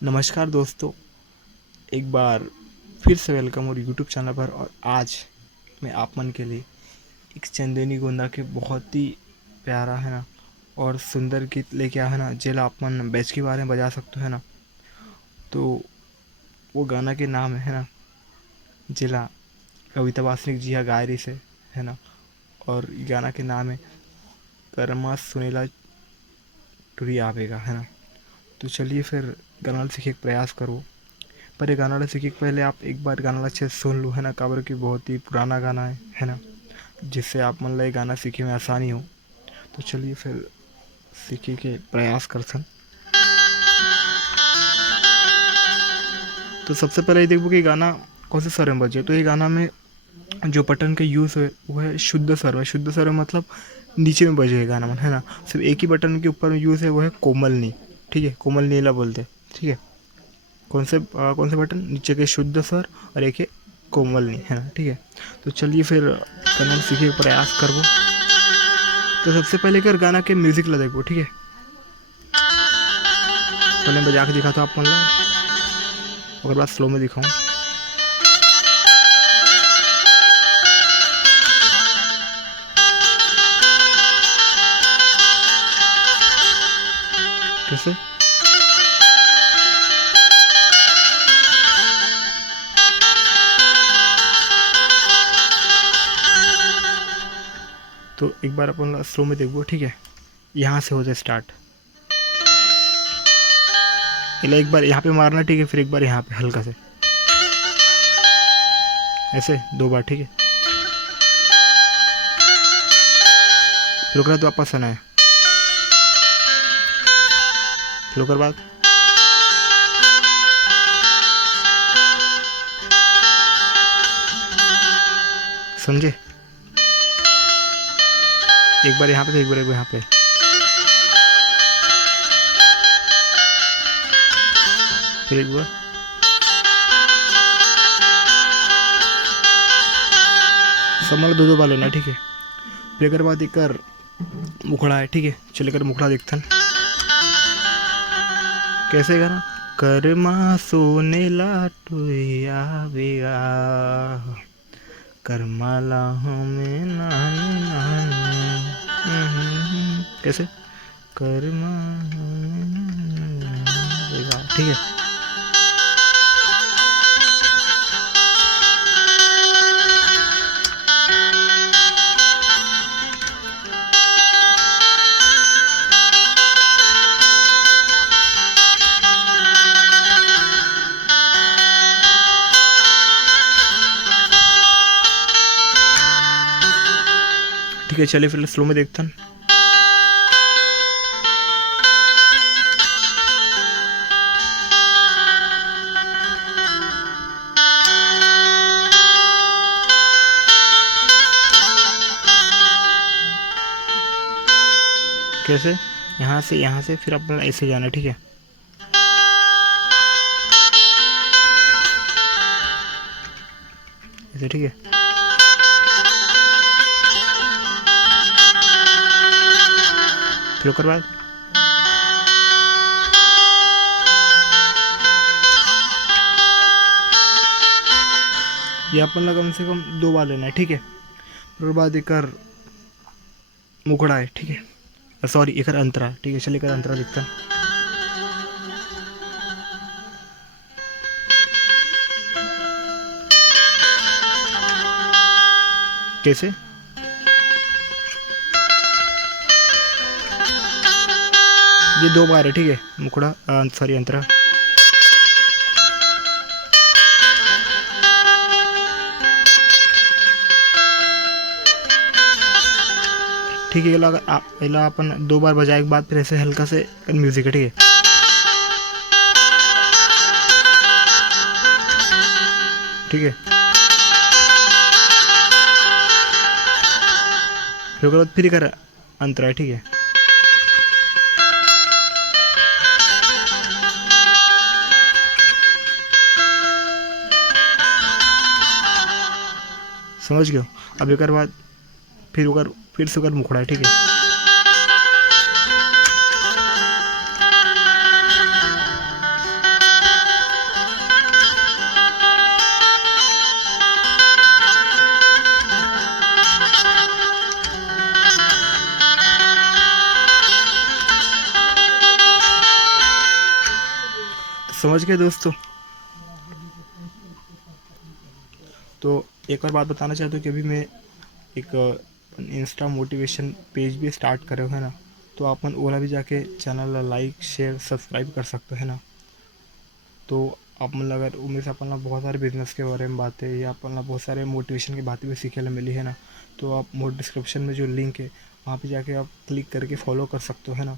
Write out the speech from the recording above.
नमस्कार दोस्तों, एक बार फिर से वेलकम और यूट्यूब चैनल पर। और आज मैं आप मन के लिए एक चंदेनी गोंदा के बहुत ही प्यारा है ना और सुंदर गीत लेके आया है ना, जेला आप मन बैच के बारे में बजा सकते है ना। तो वो गाना के नाम है ना, जिला कविता वासनिक जी हा गाय रही से है ना। और ये गाना के नाम है करमा सुनेला टुरी आवेगा है ना। तो चलिए फिर गाना सीखे के प्रयास करो। पर ये गाना सीखे के पहले आप एक बार गाना अच्छे से सुन लो है ना, काबर की बहुत ही पुराना गाना है ना, जिससे आप मन ला ये गाना सीखे में आसानी हो। तो चलिए फिर सीखे के प्रयास करथन। तो सबसे पहले ये देखो कि गाना कौन से स्वर में बजे। तो ये गाना में जो बटन का यूज़ है वो है शुद्ध स्वर में। शुद्ध स्वर में मतलब नीचे में बजे गाना मन है ना। सिर्फ एक ही बटन के ऊपर में यूज़ है, वो है कोमल नी। ठीक है, कोमल नीला बोलते हैं। ठीक है, कौन से बटन नीचे के शुद्ध स्वर और एक है कोमल नी है ना। ठीक है, तो चलिए फिर गाना सीखे के प्रयास करबो। तो सबसे पहले कर गाना के म्यूजिक ला देखो। ठीक है, पहले बजा के दिखा था आप मन ला, ओकर बाद स्लो में दिखाऊं। कैसे? तो एक बार अपन स्लो में देखो। ठीक है, यहाँ से होते स्टार्ट। पहले एक बार यहाँ पे मारना, ठीक है, फिर एक बार यहाँ पे हल्का से, ऐसे 2 बार। ठीक है, फिर ओकर बाद वापस आना है, फिर ओकर बाद समझे। एक बार यहाँ पे, एक बार यहाँ पे, फिर एक बार। समझ 2 बार लेना। ठीक है, फिर एक बाद एक मुखड़ा है। ठीक है, चले कर मुखड़ा दिखथन कैसे गाना। करमा सोने लाटुया बेगा, करमाला हमें नानी नानी। कैसे? करमा बेगा। ठीक है, ठीक है, चलिए फिर स्लो में देखथन। कैसे? यहाँ से फिर अपना ऐसे जाना। ठीक है, ऐसे। ठीक है, फिर ओकर बाद ये अपन ला कम से कम 2 बार लेना है। ठीक है, फिर ओकर बाद एक मुखड़ा है। ठीक है, सॉरी, एक अंतरा। ठीक है, चलिए कर अंतरा लिखता। कैसे? ये 2 बार है। ठीक है, मुखड़ा, सॉरी, अंतरा। ठीक है, ये ला अपन 2 बार बजाए के बाद फिर ऐसे हल्का से म्यूजिक है। ठीक है, ठीक है, फिर ओकर बाद फिर कर अंतरा है। ठीक है, समझ गयो। अब एक बाद फिर ओकर फिर से ओकर मुखड़ा है। ठीक है, समझ गए दोस्तों। तो एक और बात बताना चाहता हूँ कि अभी मैं एक इंस्टा मोटिवेशन पेज भी स्टार्ट करे हुए है ना, तो आप मन ओला भी जाके चैनल ला लाइक शेयर सब्सक्राइब कर सकते हो है ना। तो आप मन अगर उनमें से अपन ला बहुत सारे बिजनेस के बारे में बातें या अपन ला बहुत सारे मोटिवेशन की बातें भी सीखे ला मिली है ना, तो आप मोर डिस्क्रिप्शन में जो लिंक है वहाँ पे जाके आप क्लिक करके फॉलो कर सकते हो है ना।